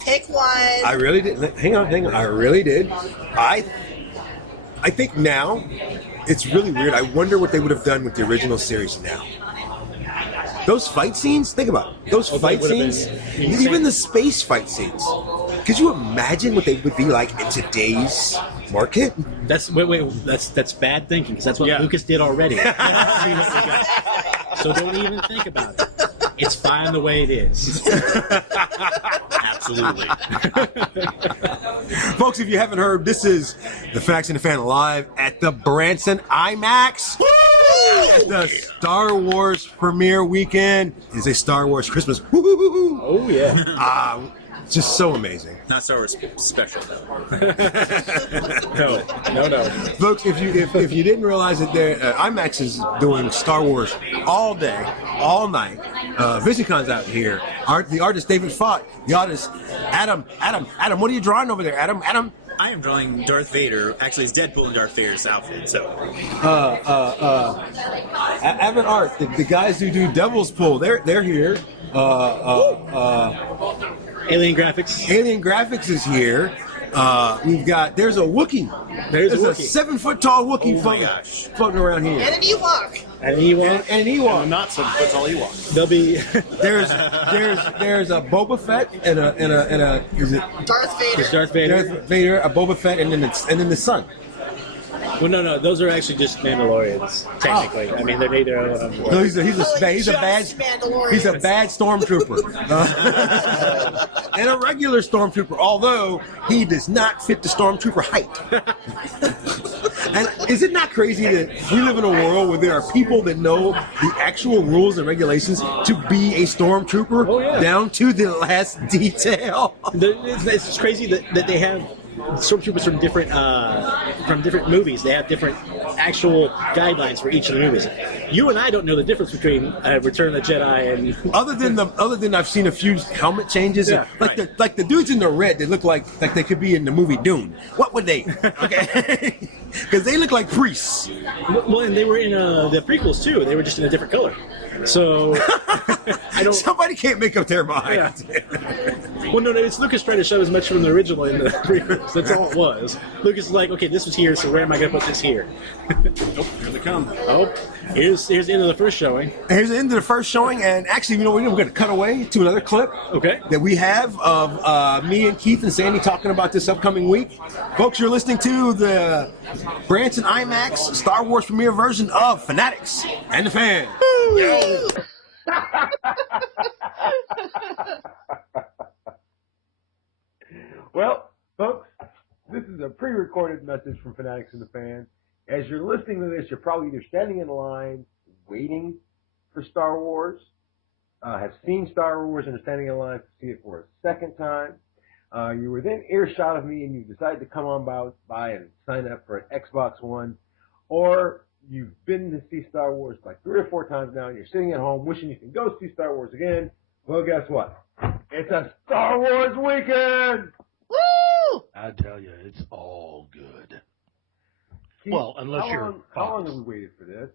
Pick one. I really did. Hang on. I really did. I think now it's really weird. I wonder what they would have done with the original series now. Those fight scenes, think about it. Those fight scenes, even the space fight scenes. Could you imagine what they would be like in today's market? That's bad thinking because that's what Lucas did already. So don't even think about it. It's fine the way it is. Absolutely. Folks, if you haven't heard, this is the Fanatics and the Fan live at the Branson Imax. At the Star Wars premiere weekend. It's a Star Wars Christmas. Oh, yeah. Just so amazing. Not Star Wars special, though. No. Folks, if you didn't realize it, IMAX is doing Star Wars all day, all night. Visioncon's out here. The artist David Faught. The artist Adam. What are you drawing over there, Adam? I am drawing Darth Vader. Actually, it's Deadpool in Darth Vader's outfit. So, Avant Art, the guys who do Devil's Pull, they're here. Alien Graphics. Alien Graphics is here. There's a Wookiee. There's a 7 foot tall Wookiee floating around here. And an Ewok. And an Ewok. And an Ewok. And not 7 foot tall Ewok. There'll be there's a Boba Fett and a is it Darth Vader. there's Darth Vader. Darth Vader, a Boba Fett, and then the son. Well, no, those are actually just Mandalorians. Technically, I mean they're neither. No, he's a bad stormtrooper and a regular stormtrooper. Although he does not fit the stormtrooper height. And is it not crazy that we live in a world where there are people that know the actual rules and regulations to be a stormtrooper down to the last detail? It's crazy that they have stormtroopers from different movies. They have different actual guidelines for each of the movies. You and I don't know the difference between Return of the Jedi and other than I've seen a few helmet changes. Like the dudes in the red, they look like they could be in the movie Dune. What would they? Okay, because they look like priests. Well, and they were in the prequels too. They were just in a different color. So I don't. Somebody can't make up their mind. Yeah. Well, no, it's Lucas trying to show as much from the original in the prequels. That's all it was. Lucas is like, okay, this was here, so where am I going to put this here? Nope, here they come. Oh, here's the end of the first showing. Here's the end of the first showing, and actually, we're going to cut away to another clip. Okay. That we have of me and Keith and Sandy talking about this upcoming week. Folks, you're listening to the Branson Imax Star Wars premiere version of Fanatics and the Fan. Yo! Well, folks, this is a pre-recorded message from Fanatics and the Fan. As you're listening to this, you're probably either standing in line waiting for Star Wars, have seen Star Wars and are standing in line to see it for a second time. You were within earshot of me and you decided to come on by and sign up for an Xbox One, or you've been to see Star Wars like 3 or 4 times now and you're sitting at home wishing you can go see Star Wars again. Well, guess what? It's a Star Wars weekend! Woo! I tell you, it's all good. Keith, Well, unless how long have we waited for this?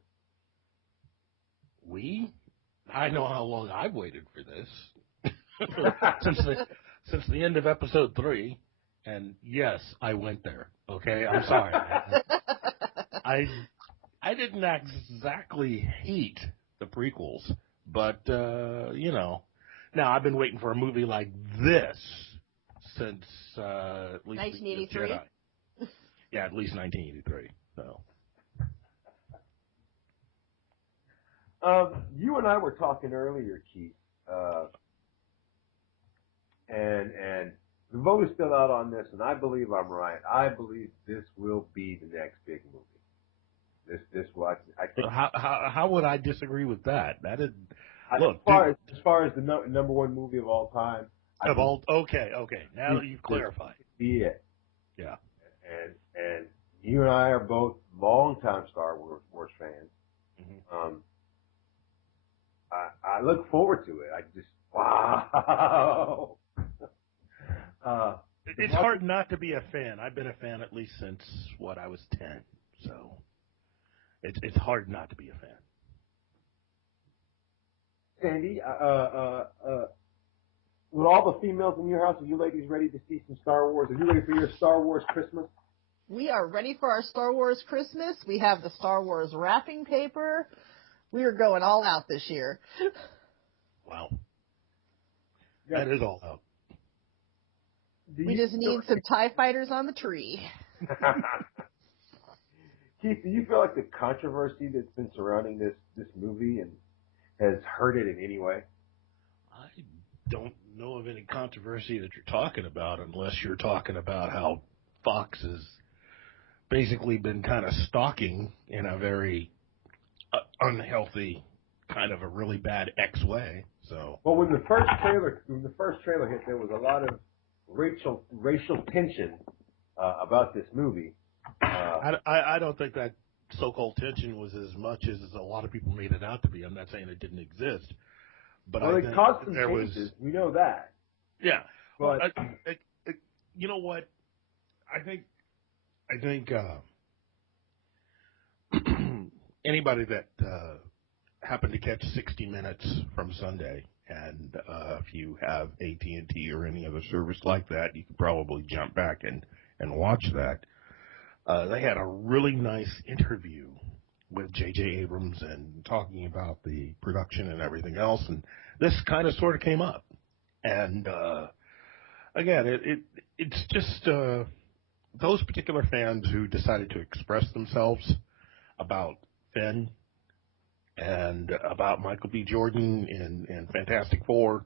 I know how long I've waited for this. since the end of episode 3, and yes, I went there. Okay, I'm sorry. I didn't exactly hate the prequels, but now I've been waiting for a movie like this since at least 1983. Jedi. Yeah, at least 1983. So. You and I were talking earlier, Keith, and the vote is still out on this, and I believe I'm right. I believe this will be the next big movie. This will. I think. How would I disagree with that? That is. Look, as far as the number one movie of all time. Okay. Now that you've clarified, be it. Yeah. And you and I are both longtime Star Wars fans. Mm-hmm. I look forward to it. I just wow. It's hard not to be a fan. I've been a fan at least since I was 10. So it's hard not to be a fan. Sandy, with all the females in your house, are you ladies ready to see some Star Wars? Are you ready for your Star Wars Christmas? We are ready for our Star Wars Christmas. We have the Star Wars wrapping paper. We are going all out this year. Wow. Yeah. That is all out. We just need some TIE fighters on the tree. Keith, do you feel like the controversy that's been surrounding this movie and has hurt it in any way? I don't know of any controversy that you're talking about unless you're talking about how Fox has basically been kind of stalking in a very unhealthy, kind of a really bad X way. So, well, when the first trailer hit, there was a lot of racial tension about this movie. I don't think that so-called tension was as much as a lot of people made it out to be. I'm not saying it didn't exist, but well, I it think caused some there changes. was. We know that. Yeah, but well, you know what? I think anybody that happened to catch 60 Minutes from Sunday, and if you have AT&T or any other service like that, you could probably jump back and watch that. They had a really nice interview with J.J. Abrams and talking about the production and everything else, and this kind of sort of came up. And again, it's just those particular fans who decided to express themselves about Finn and about Michael B. Jordan in Fantastic Four.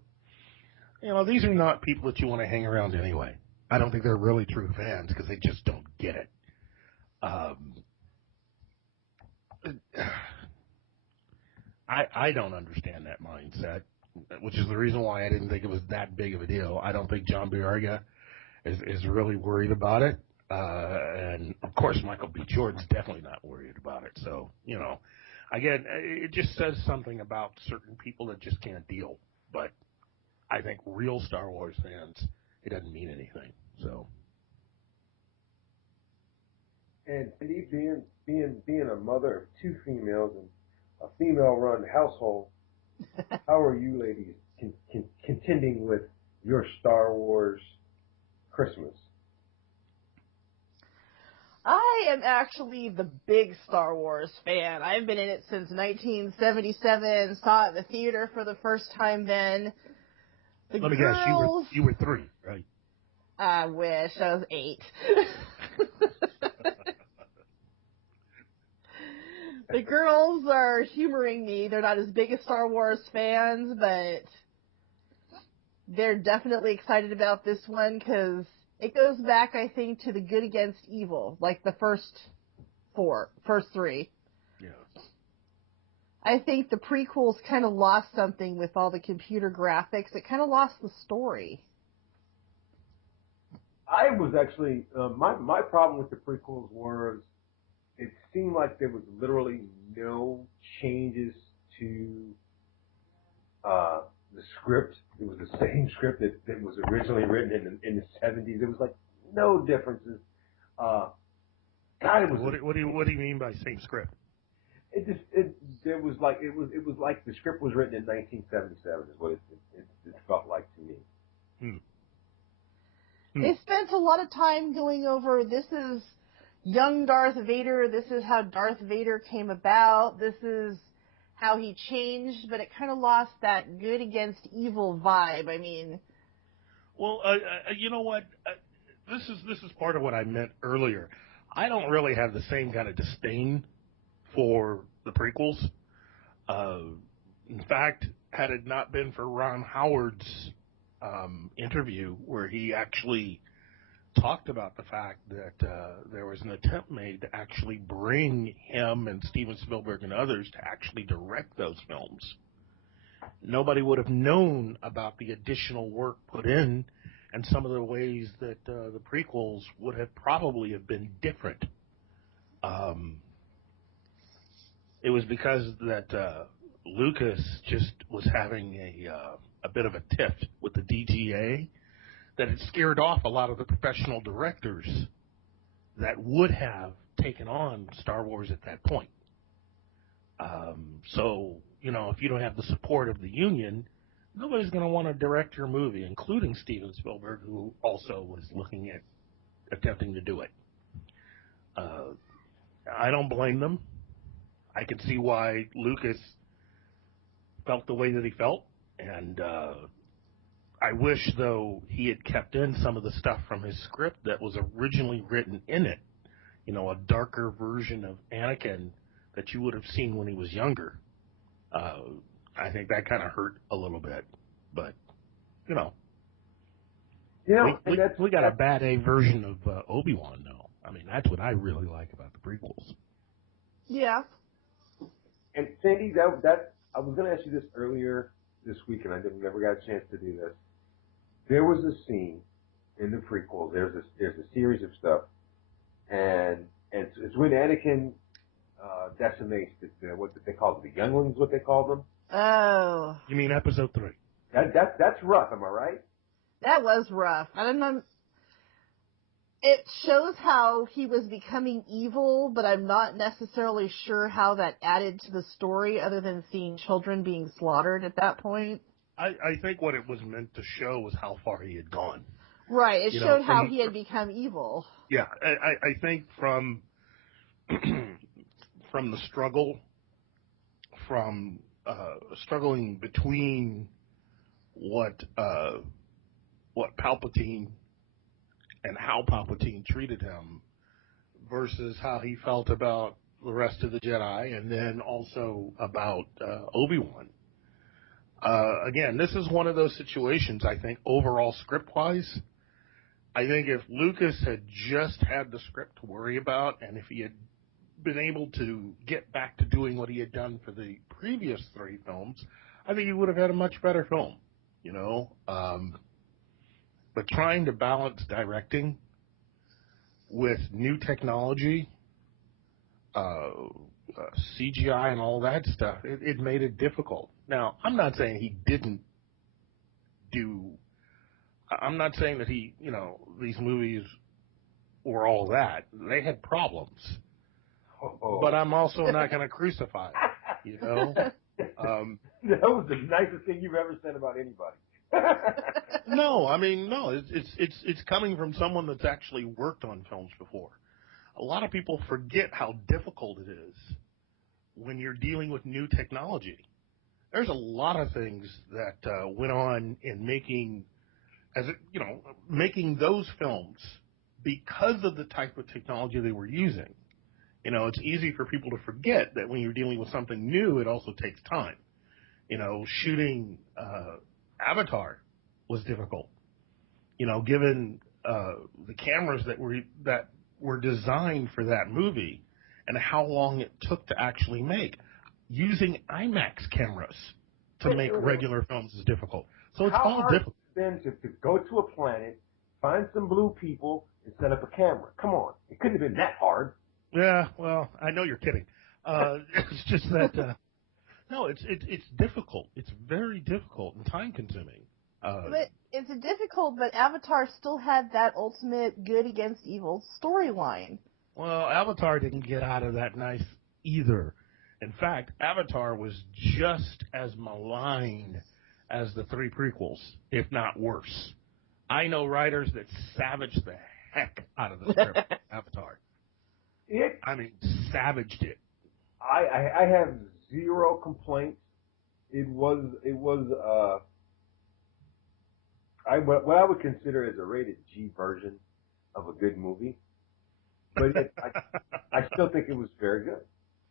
You know, these are not people that you want to hang around anyway. I don't think they're really true fans because they just don't get it. I don't understand that mindset, which is the reason why I didn't think it was that big of a deal. I don't think John Boyega is really worried about it. And, of course, Michael B. Jordan's definitely not worried about it. So, you know, again, it just says something about certain people that just can't deal. But I think real Star Wars fans, it doesn't mean anything. So. And Steve, being a mother of two females and a female-run household, how are you ladies contending with your Star Wars Christmas? I am actually the big Star Wars fan. I've been in it since 1977, saw it in the theater for the first time then. Let me guess, you were 3, right? I wish. I was 8. The girls are humoring me. They're not as big as Star Wars fans, but they're definitely excited about this one because it goes back, I think, to the good against evil, like the first 3. Yeah. I think the prequels kind of lost something with all the computer graphics. It kind of lost the story. I was actually, my problem with the prequels was it seemed like there was literally no changes to the script. It was the same script that was originally written in the 70s. It was like no differences. God, it was. What do you mean by same script? It was like the script was written in 1977. Is what it felt like to me. They spent a lot of time going over, this is young Darth Vader, this is how Darth Vader came about, this is how he changed, but it kind of lost that good against evil vibe. I mean... Well, you know what? This is part of what I meant earlier. I don't really have the same kind of disdain for the prequels. In fact, had it not been for Ron Howard's interview where he actually talked about the fact that there was an attempt made to actually bring him and Steven Spielberg and others to actually direct those films, nobody would have known about the additional work put in and some of the ways that the prequels would have probably have been different. It was because that Lucas just was having a bit of a tiff with the DGA that it scared off a lot of the professional directors that would have taken on Star Wars at that point. So, you know, if you don't have the support of the union, nobody's going to want to direct your movie, including Steven Spielberg, who also was looking at attempting to do it. I don't blame them. I can see why Lucas felt the way that he felt, and I wish, though, he had kept in some of the stuff from his script that was originally written in it. You know, a darker version of Anakin that you would have seen when he was younger. I think that kind of hurt a little bit, but, you know. We got a bad A version of Obi-Wan, though. I mean, that's what I really like about the prequels. Yeah. And Sandy, that I was going to ask you this earlier this week, and I never got a chance to do this. There was a scene in the prequels. There's a series of stuff, and it's when Anakin decimates what they call the younglings. What they call them? Oh. You mean Episode 3? That's rough. Am I right? That was rough. I don't know. It shows how he was becoming evil, but I'm not necessarily sure how that added to the story other than seeing children being slaughtered at that point. I think what it was meant to show was how far he had gone. Right. It showed how he had become evil. Yeah. I think from the struggle, from struggling between what Palpatine and how Palpatine treated him versus how he felt about the rest of the Jedi, and then also about Obi-Wan. Again, this is one of those situations, I think, overall script-wise, I think if Lucas had just had the script to worry about, and if he had been able to get back to doing what he had done for the previous 3 films, I think he would have had a much better film, you know? But trying to balance directing with new technology, CGI and all that stuff, it made it difficult. Now, I'm not saying he didn't I'm not saying that these movies were all that. They had problems. Oh. But I'm also not going to crucify it, you know? That was the nicest thing you've ever said about anybody. No, I mean, no, it's coming from someone that's actually worked on films before. A lot of people forget how difficult it is when you're dealing with new technology. There's a lot of things that went on in making those films because of the type of technology they were using. You know, it's easy for people to forget that when you're dealing with something new, it also takes time. You know, shooting Avatar was difficult. You know, given the cameras that were designed for that movie and how long it took to actually make. Using IMAX cameras to make regular films is difficult. So it's all difficult. Then to go to a planet, find some blue people, and set up a camera. Come on. It couldn't have been that hard. Yeah, well, I know you're kidding. It's just that, no, it's difficult. It's very difficult and time-consuming. But it's difficult, but Avatar still had that ultimate good against evil storyline. Well, Avatar didn't get out of that nice either. In fact, Avatar was just as maligned as the 3 prequels, if not worse. I know writers that savaged the heck out of the script of Avatar. I mean, savaged it. I have zero complaints. It was what I would consider as a rated G version of a good movie. But I still think it was very good.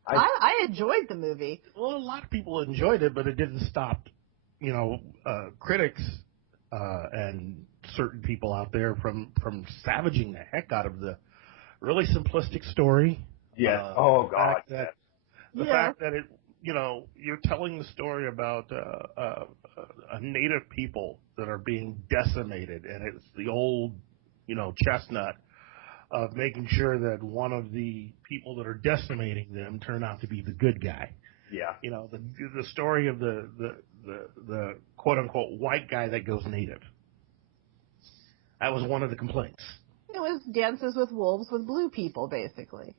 I enjoyed the movie. Well, a lot of people enjoyed it, but it didn't stop, critics and certain people out there from savaging the heck out of the really simplistic story. Yeah. Oh God. The fact that it, you're telling the story about a native people that are being decimated, and it's the old, chestnut of making sure that one of the people that are decimating them turn out to be the good guy. Yeah. The story of the quote unquote white guy that goes native. That was one of the complaints. It was Dances with Wolves with blue people, basically.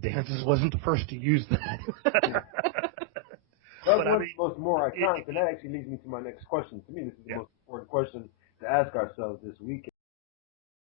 Dances wasn't the first to use that. That's But one I of mean, the most more iconic, and that actually leads me to my next question. To me, this is the most important question to ask ourselves this weekend.